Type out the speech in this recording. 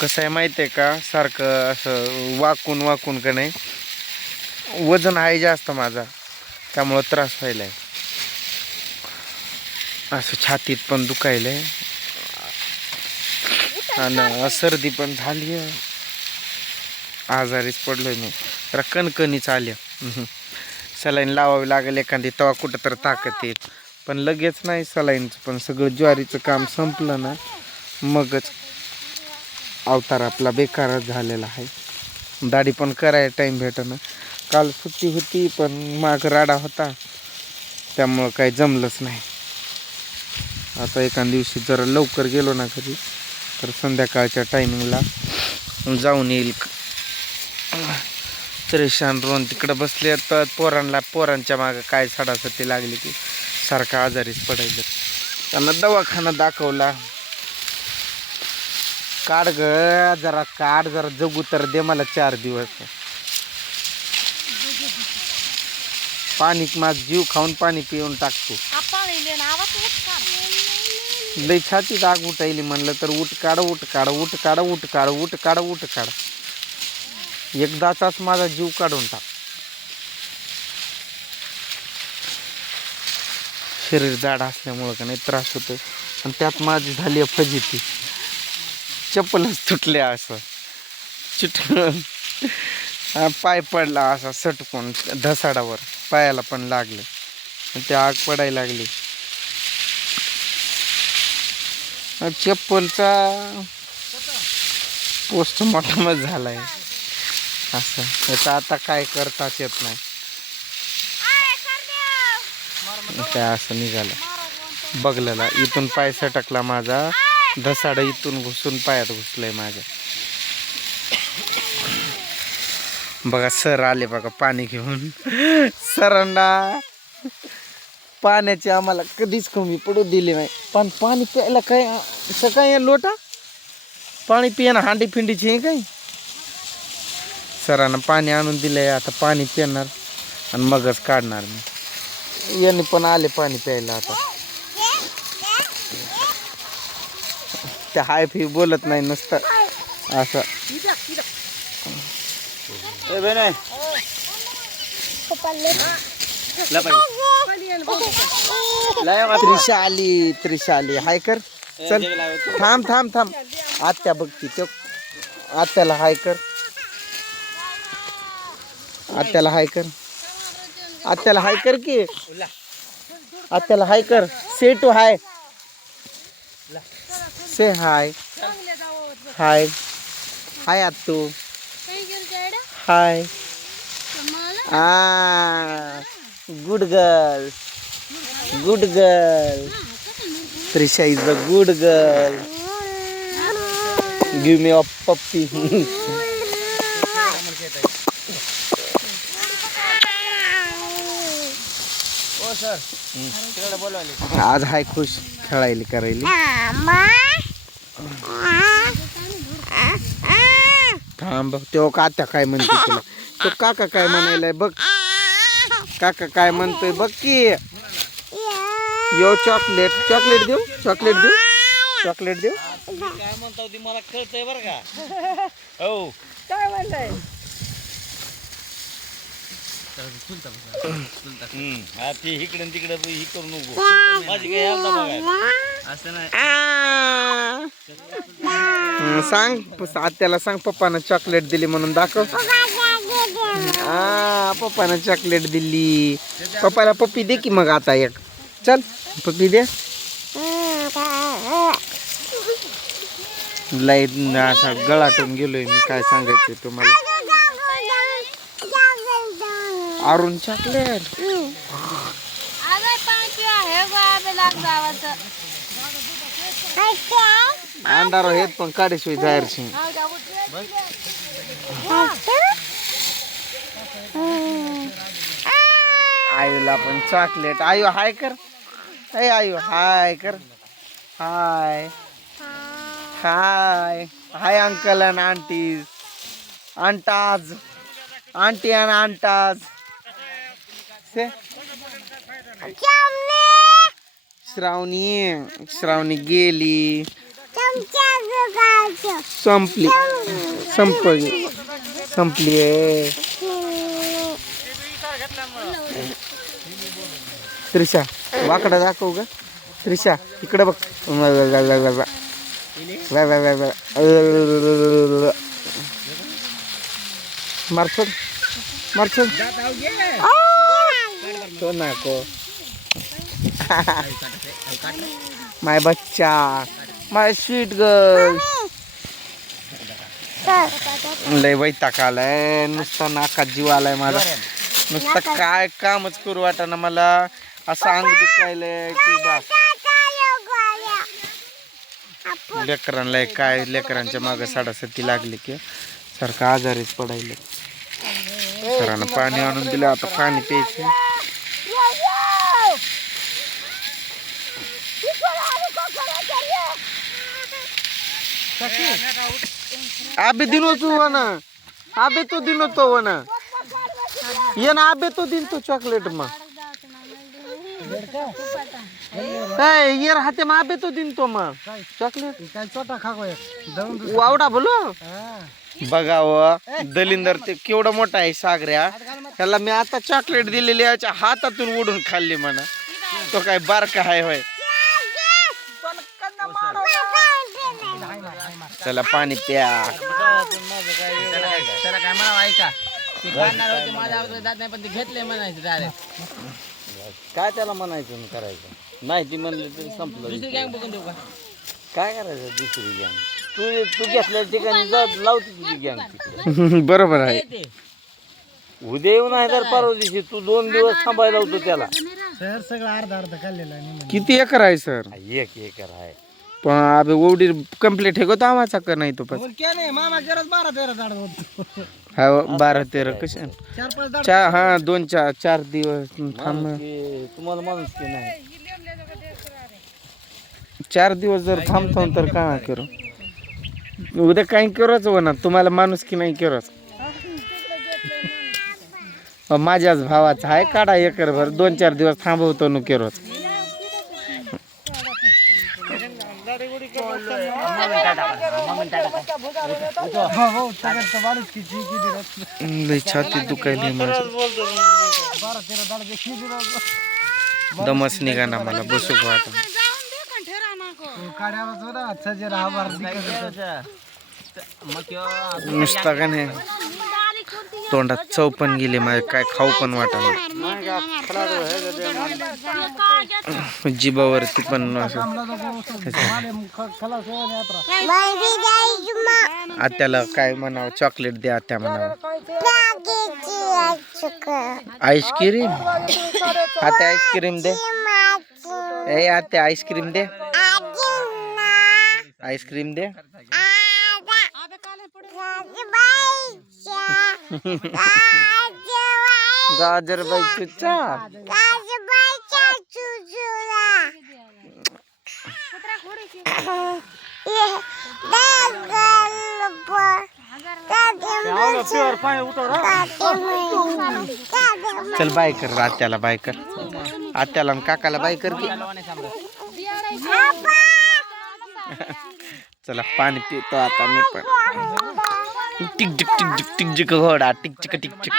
कसं आहे माहिती आहे का? सारखं असं वाकून वाकून का नाही वजन आहे जास्त माझा. त्यामुळं त्रास व्हायला आहे असं छातीत पण दुखायलंय. आणि सर्दी पण झाली आहे आजारीच पडलोय मी. तर कणकणीच आल्या. सलाईन लावावी लागेल एखादी तवा कुठं तर ताकद येईल. पण लगेच नाही सलाईनचं पण सगळं ज्वारीचं काम संपलं ना मगच अवतार आपला बेकारच झालेला आहे. दाढी पण करायला टाईम भेटणं काल सुट्टी होती पण माग राडा होता. त्यामुळं काही जमलंच नाही. आता एका दिवशी जरा लवकर गेलो ना घरी तर संध्याकाळच्या टायमिंगला जाऊन येईल. त्रेशान रोन तिकडं बसले तर पोरांना पोरांच्या मागं काय सडासती लागली की सारखा आजारीच पडायलं त्यांना दवाखाना दाखवला. काढ ग जरा काढ जरा जगू तर दे मला चार दिवस. पाणी माझ जीव खाऊन पाणी पिऊन टाकतो. लई छातीत आग उठायली म्हणलं तर उठ काढ उठ काढ उठ काढ उठ काढ उठ काढ उठ काढ. एकदाचाच माझा जीव काढून टाक. शरीर जाड असल्यामुळं का नाही त्रास होतो आणि त्यात माझी झाली आहे फजिती चप्पलच तुटल्या असं. चिट पाय पडला असा सटकून धसाडावर. पायाला पण लागले. ते आग पडायला लागली. चप्पलचा पोस्टमॉर्टमच झालाय. असं. त्याचं आता काय करताच येत नाही. काय असं निघालं. बघलेला. इथून पाय सटकला माझा. धसाड इथून घुसून पायात घुसलंय माझ्या. बघा सर आले बघा पाणी घेऊन. सरांना पाण्याची आम्हाला कधीच कमी पडू दिली नाही. पण पाणी प्यायला काय सकाळी लोटा? पाणी पिणं हांडी फिंडीची आहे काय? सरांना पाणी आणून दिलंय आता पाणी पिणार आणि मगच काढणार मी. यांनी पण आले पाणी प्यायला आता. त्या हाय फी बोलत नाही नुसतं. असं. त्रिशा आली त्रिशा आली. हाय कर. चल. थांब थांब थांब. आत्या बघती तो. आत्याला हाय कर. आत्याला हाय कर. आत्याला हाय कर की. आत्याला हाय कर. Say to hi say hi hi hi आत्तू hi a good girl good girl Trisha is the good girl give me a पप्पी आज हाय खुश खेळायला करायली. थांब बघ तो काका काय म्हणते तुला? तो काका काय म्हणायलाय बघ. काका काय म्हणतोय बघ की. यो चॉकलेट चॉकलेट देऊ? चॉकलेट देऊ? चॉकलेट देऊ? काय म्हणता ती मला कळतंय बरं का. हो. काय म्हणलंय हम्म. हा ते इकडे तिकडे ही करू नको. माझी काय बघायला. असं नाही. सांग आत्याला सांग पप्पानं चॉकलेट दिली म्हणून दाखव. हा पप्पानं चॉकलेट दिली. पप्पाला पप्पी दे की मग आता एक. चल पप्पी दे. लाइट असा गळाटून गेलोय मी काय सांगायचं तुम्हाला? अरुण चॉकलेट. अंधार हेत पण काढेशिवाय जायरशी आयूला पण चॉकलेट. आयु हाय कर. अय आयु हाय कर. Hi. Hi. Hi uncle and aunties. आंटाज aunty and आंटाज से। श्रावणी श्रावणी गेली। संपली। संपली। संपली त्रिशा वाकडा दाखव ग. त्रिशा इकडे बघ. वा, वा, तो नाको. माय बच्चा. माय स्वीट गर्ल लय वैताक आलाय. नुसता नाकात जीव आलाय माझा. नुसतं काय कामच करू वाटाना मला. असं अंग दुखायलंय की बा लेकरांना काय? लेकरांच्या मागे साडासती लागली की सारखं आजारीच पडायला. सरांना पाणी आणून दिलं. आता पाणी प्यायचं आबे दिनो तू वना. आबे तो दिनो तो वना. ये ना आबे तो दिन तो चॉकलेट मा. ए ये हाते मा आबे तो दिन तो मा. चॉकलेट. वावडा बोलो. बघावं दलिंदर ते केवढा मोठा आहे सागऱ्या. त्याला मी आता चॉकलेट दिलेली याच्या हातातून उडून खाल्ली म्हणा. तो काय बारका आहे होय. चला पाणी प्या. त्याला काय ऐका ती काढणार होते माझ्या अगोदर जात नाही पण ते घेतले म्हणायचं डायरेक्ट काय त्याला म्हणायचं करायचं? नाही ती म्हणली तरी संपलं. दुसरी गँग बघून देऊ का? काय करायचं दुसरी गॅंग तू तू घेतल्या ठिकाणी जा लावते तुझी गॅंग तिकडे. बरोबर आहे. ते उद्या येऊ नाही तर परवा दिवशी तू दोन दिवस थांबायला होतो त्याला. सर सगळं अर्धा अर्धा आहे किती एकर आहे सर? एक एकर आहे. पण अबे ओढी कंप्लीट आहे का आम्हाचा का नाही तो पण? क्या नाही मामा गरज बारा तेरा झाड होत. हा बारा तेरा कशा? चार पाच झाड चार हा दोन चार चार दिवस थांब. तुम्हाला माणूस की नाही. चार दिवस जर थांबतो तर काय करू? उद्या काही करच ना तुम्हाला माणूस की नाही करच. माझ्याच भावाचा आहे काढा एकर भर दोन चार दिवस थांबवतो न केरोच हो सगळ्यात बारीक किती किती लय छाती दुखायली माझं तेरा दमच निघा ना मला बसू वाटत काढ्यालाच बार नुसता का नाही? तोंडात चव पण गेली माझ्या काय खाऊ पण वाटा जिबावरती पण असं. आत्याला काय म्हणावं? चॉकलेट द्या आत्या म्हणावं. आईस्क्रीम? आत्या आईस्क्रीम दे. ए आत्या आईस्क्रीम दे. आईस्क्रीम दे. गाजर बाई चुच्चा चल बाय कर आत्याला बाय कर. आत्याला काकाला बाय कर की. चला पाणी पितो आता मी पण टिक टिक टिक टिक टिक जिक घोडा टिक चिक टिक चिक